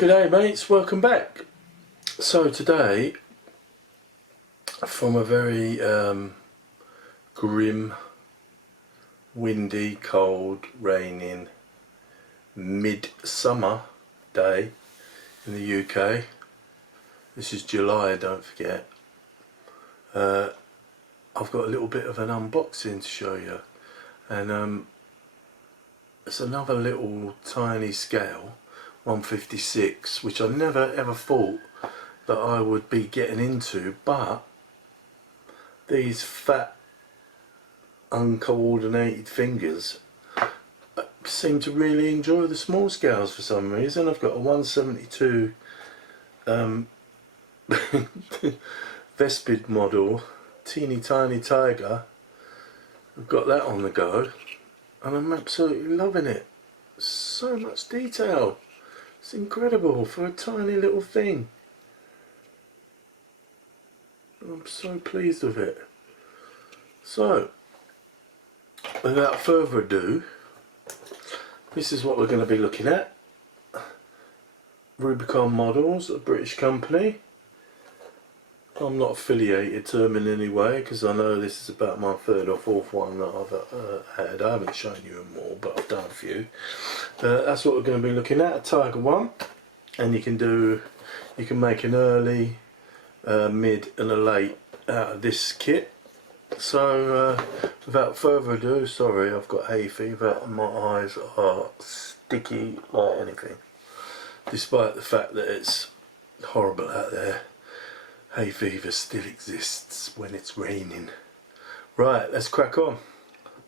G'day mates, welcome back. So today, from a very grim, windy, cold, raining, midsummer day in the UK, this is July, don't forget, I've got a little bit of an unboxing to show you, and it's another little tiny scale, 156, which I never ever thought that I would be getting into, but these fat uncoordinated fingers seem to really enjoy the small scales for some reason. I've got a 172 Vespid model, teeny tiny tiger. I've got that on the go and I'm absolutely loving it. So much detail. It's incredible for a tiny little thing. I'm so pleased with it. So, without further ado, this is what we're going to be looking at. Rubicon models, a British company. I'm not affiliated to them in any way because I know this is about my third or fourth one that I've had. I haven't shown you them all, but I've done a few. That's what we're going to be looking at, a Tiger 1, and you can make an early, mid and a late out of this kit. So without further ado, sorry I've got hay fever and my eyes are sticky like anything, despite the fact that it's horrible out there. Hay fever still exists when it's raining. Right, let's crack on.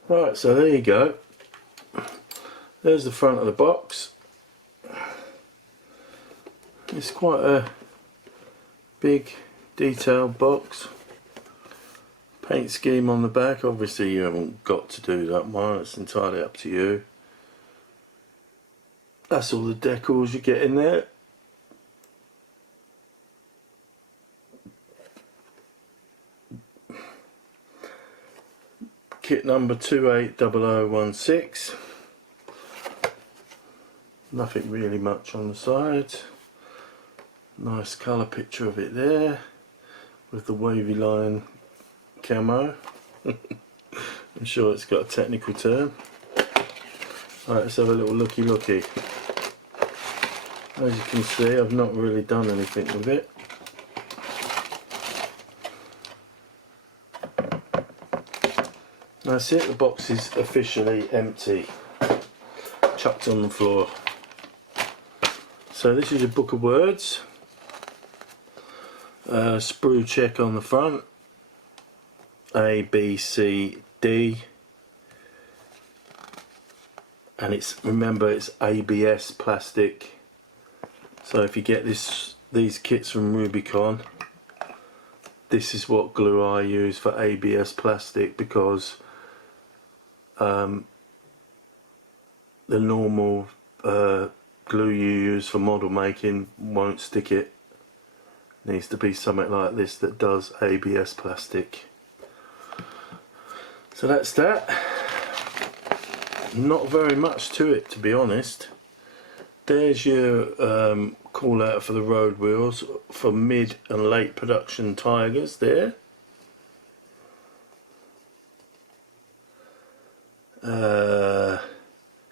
Right, so there you go. There's the front of the box. It's quite a big detailed box. Paint scheme on the back. Obviously you haven't got to do that one, it's entirely up to you. That's all the decals you get in there. Kit number 280016. Nothing really much on the side. Nice colour picture of it there with the wavy line camo. I'm sure it's got a technical term. Right, let's have a little looky. As you can see, I've not really done anything with it. That's it, the box is officially empty, chucked on the floor. So this is your book of words, sprue check on the front, A, B, C, D, and remember it's ABS plastic. So if you get these kits from Rubicon, this is what glue I use for ABS plastic, because the normal glue you use for model making won't stick it. Needs to be something like this that does ABS plastic. So that's that. Not very much to it, to be honest. There's your call out for the road wheels for mid and late production Tigers there.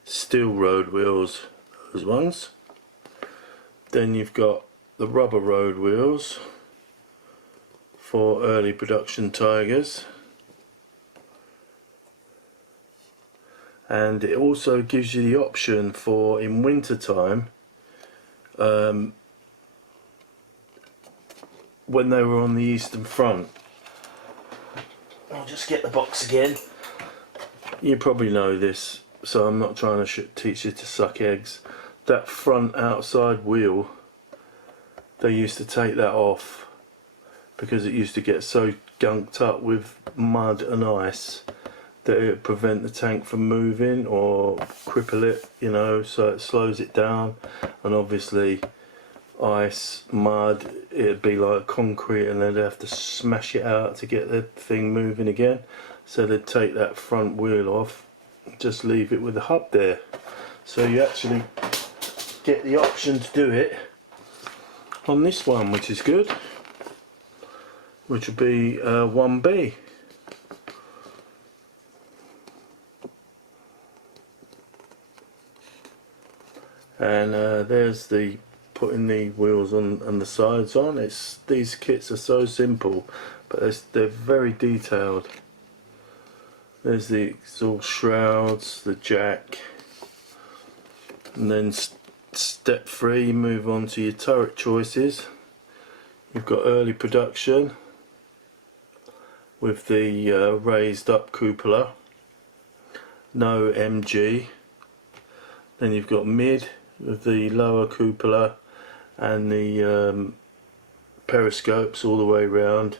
Steel road wheels, those ones. Then you've got the rubber road wheels for early production Tigers, and it also gives you the option for, in winter time, when they were on the Eastern Front. I'll just get the box again. You probably know this, so I'm not trying to teach you to suck eggs. That front outside wheel, they used to take that off because it used to get so gunked up with mud and ice that it would prevent the tank from moving or cripple it, you know, so it slows it down. And obviously ice, mud, it'd be like concrete and they'd have to smash it out to get the thing moving again. So they'd take that front wheel off, just leave it with the hub there. So you actually get the option to do it on this one, which is good, which would be 1B. And there's the putting the wheels on and the sides on. These kits are so simple, but they're very detailed. There's the exhaust shrouds, the jack, and then step 3, move on to your turret choices. You've got early production with the raised up cupola, no MG. Then you've got mid with the lower cupola and the periscopes all the way round,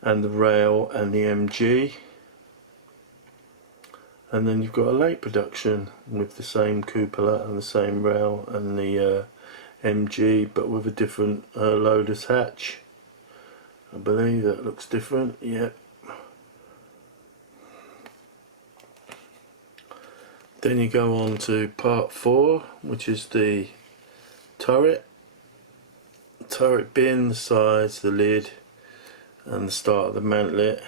and the rail and the MG. And then you've got a late production with the same cupola and the same rail and the MG, but with a different loader's hatch. I believe that looks different, yep. Then you go on to part 4, which is the turret. Turret bin, the sides, the lid, and the start of the mantlet.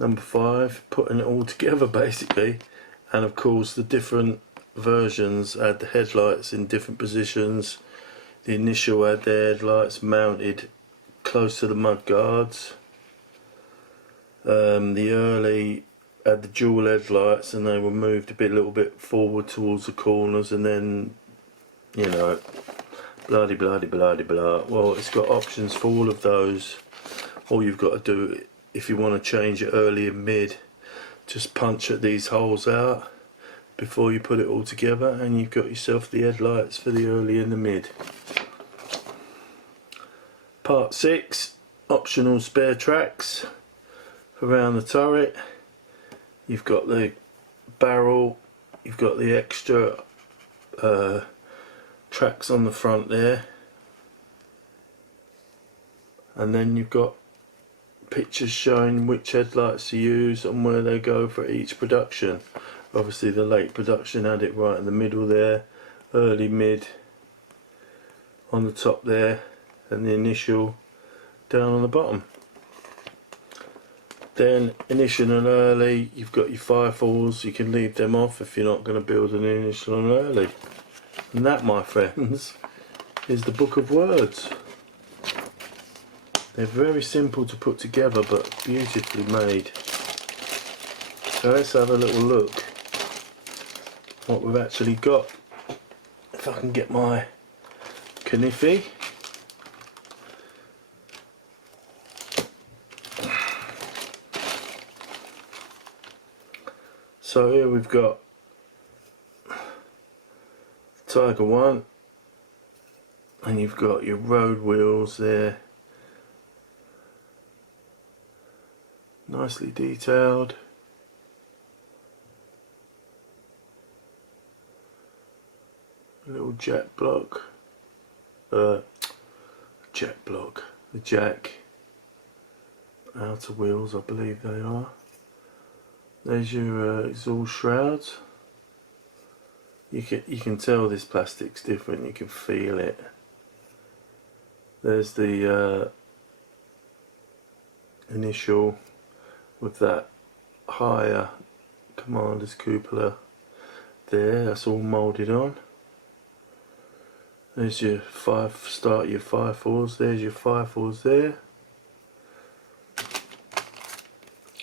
Number 5, putting it all together basically, and of course the different versions had the headlights in different positions. The initial had the headlights mounted close to the mud guards. The early had the dual headlights and they were moved a little bit forward towards the corners, and then, you know, blah de blah de blah de blah. Well, it's got options for all of those. All you've got to do, if you want to change it early and mid, just punch at these holes out before you put it all together, and you've got yourself the headlights for the early and the mid. Part 6, optional spare tracks around the turret. You've got the barrel, you've got the extra tracks on the front there, and then you've got pictures showing which headlights to use and where they go for each production. Obviously the late production had it right in the middle there, early mid on the top there, and the initial down on the bottom. Then initial and early, you've got your firefalls, you can leave them off if you're not going to build an initial and early. And that, my friends, is the book of words. They're very simple to put together but beautifully made. So let's have a little look what we've actually got. If I can get my Kniffy. So here we've got Tiger 1, and you've got your road wheels there, nicely detailed. A little jack block, the jack, outer wheels I believe they are. There's your exhaust shrouds. You can tell this plastic's different, you can feel it. There's the initial with that higher commander's cupola there, that's all moulded on. There's your start your firefalls, there's your firefalls there.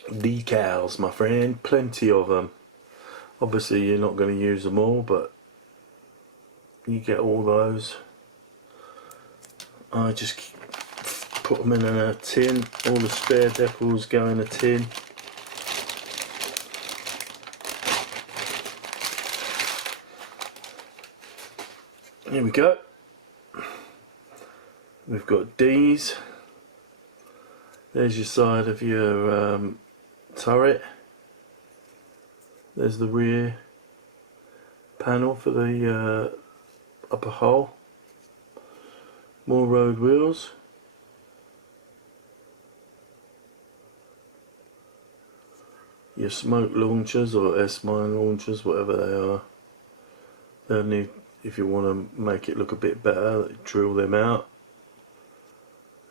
Decals, my friend, plenty of them. Obviously you're not going to use them all, but you get all those. I just put them in a tin, all the spare decals go in a tin. Here we go. We've got D's. There's your side of your turret. There's the rear panel for the upper hull. More road wheels. Your smoke launchers or S-mine launchers, whatever they are. Then if you want to make it look a bit better, drill them out.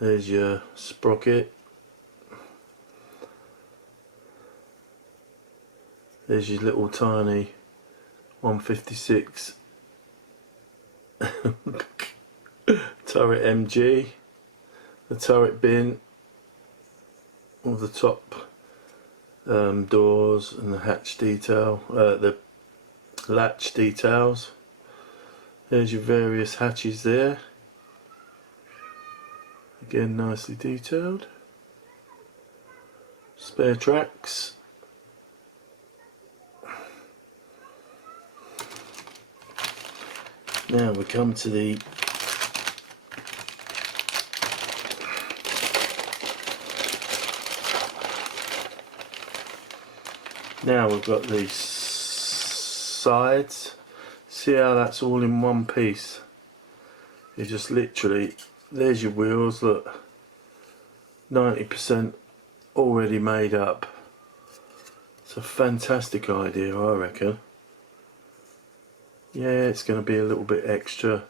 There's your sprocket. There's your little tiny 156 turret MG, the turret bin, all the top doors and the hatch detail, the latch details. There's your various hatches there, again nicely detailed. Spare tracks. Now we come to the now we've got these sides. See how that's all in one piece? You just literally, there's your wheels, look, 90% already made up. It's a fantastic idea, I reckon. Yeah, it's going to be a little bit extra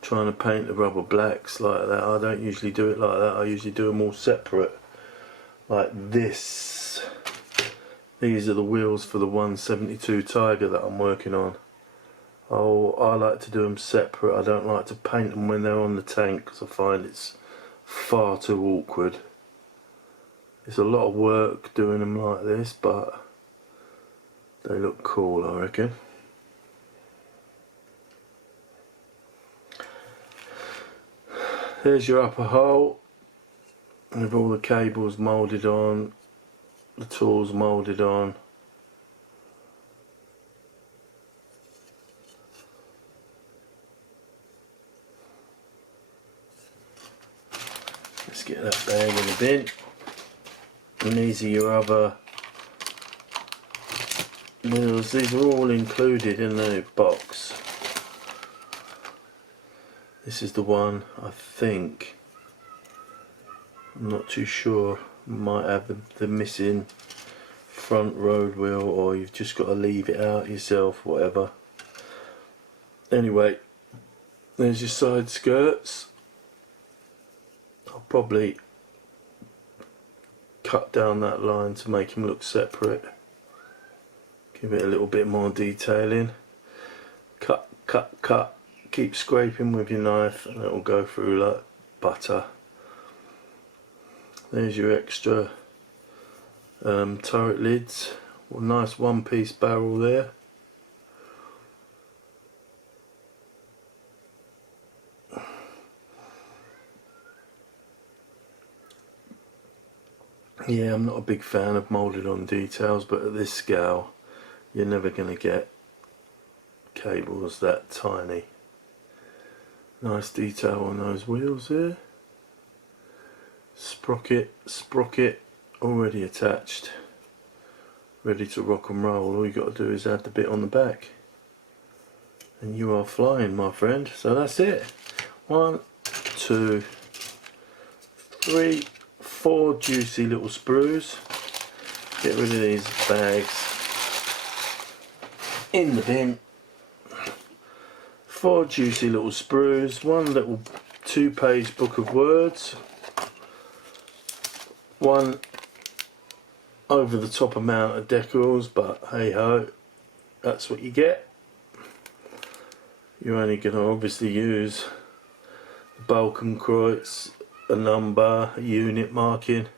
trying to paint the rubber blacks like that. I don't usually do it like that. I usually do them all separate like this. These are the wheels for the 172 Tiger that I'm working on. Oh, I like to do them separate. I don't like to paint them when they're on the tank because I find it's far too awkward. It's a lot of work doing them like this, but they look cool, I reckon. There's your upper hole with all the cables moulded on, the tools moulded on. Let's get that bag in the bin. And these are your other wheels. These are all included in the box. This is the one, I think, I'm not too sure, might have the missing front road wheel, or you've just got to leave it out yourself, whatever. Anyway, there's your side skirts. I'll probably cut down that line to make them look separate. Give it a little bit more detailing. Cut, cut, cut. Keep scraping with your knife and it will go through like butter. There's your extra turret lids. Well, nice one-piece barrel there. Yeah, I'm not a big fan of moulded on details, but at this scale you're never going to get cables that tiny. Nice detail on those wheels there. Sprocket already attached, ready to rock and roll. All you got to do is add the bit on the back and you are flying, my friend. So that's it. 1, 2, 3, 4 juicy little sprues. Get rid of these bags in the bin. 4 juicy little sprues, 1 little 2-page book of words, 1 over the top amount of decals, but hey ho, that's what you get. You're only going to obviously use the Balkenkreuz, a number, a unit marking,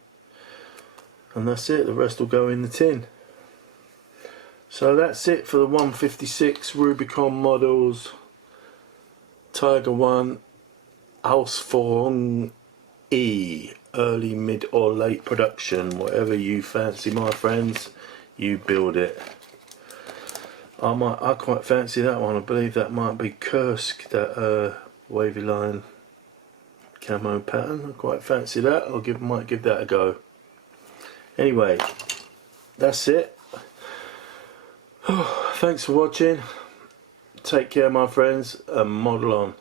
and that's it. The rest will go in the tin. So that's it for the 156 Rubicon models. Tiger 1 Ausführung E, early, mid or late production, whatever you fancy, my friends, you build it. I quite fancy that one. I believe that might be Kursk, that wavy line camo pattern. I quite fancy that. Might give that a go. Anyway, that's it. Thanks for watching. Take care, my friends, and model on.